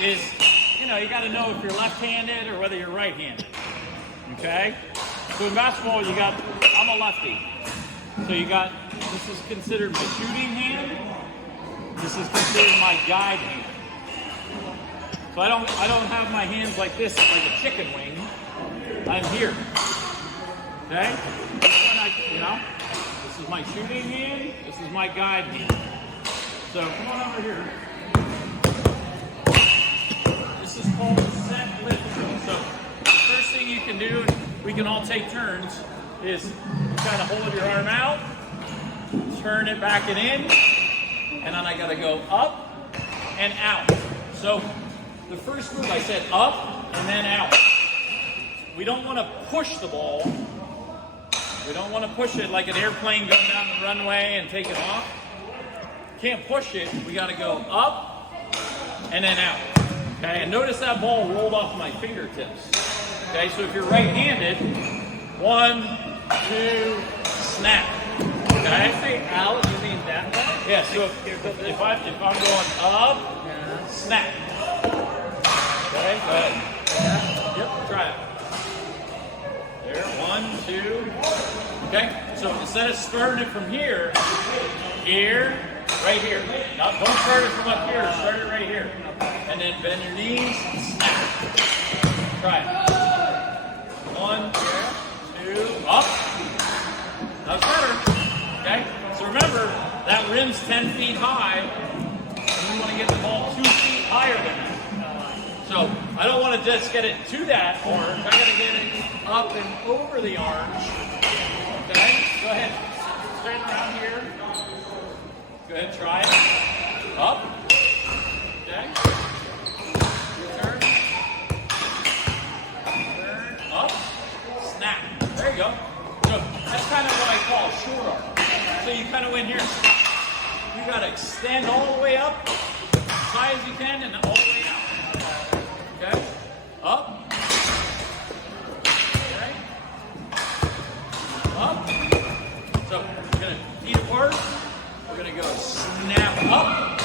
is, you got to know if you're left-handed or whether you're right-handed. Okay? So in basketball, I'm a lefty. So this is considered my shooting hand. This is considered my guide hand. So I don't have my hands like this, like a chicken wing. I'm here. Okay? This is my shooting hand. This is my guide hand. So come on over here. This is called the set lift drill. So the first thing you can do, and we can all take turns, is you kind of hold your arm out, turn it back and in, and then I got to go up and out. So the first move I said up and then out. We don't want to push the ball. We don't want to push it like an airplane going down the runway and take it off. Can't push it. We got to go up and then out. Okay, and notice that ball rolled off my fingertips. Okay, so if you're right-handed, 1, 2, snap. Okay. When you say out, you mean that way? Yeah. So if I'm going up, snap. Okay. Go ahead. Yep. Try it. There. 1, 2. Okay. So instead of starting it from here, right here. Now, don't start it from up here. Start it right here. And then bend your knees. Snap. Try it. 1, 2, up. That's better. Okay? So remember, that rim's 10 feet high, and we want to get the ball 2 feet higher than that. So I don't want to just get it to that orange. I got to get it up and over the orange. Okay? Go ahead. Straighten around here. Go ahead, try it. Up. Okay? Turn. Turn. Up. Snap. There you go. So that's kind of what I call short arm. So you kind of went here. You got to extend all the way up, as high as you can, and all the way out. Okay? Up. Okay? Up. So we're going to eat apart. We're going to go snap up.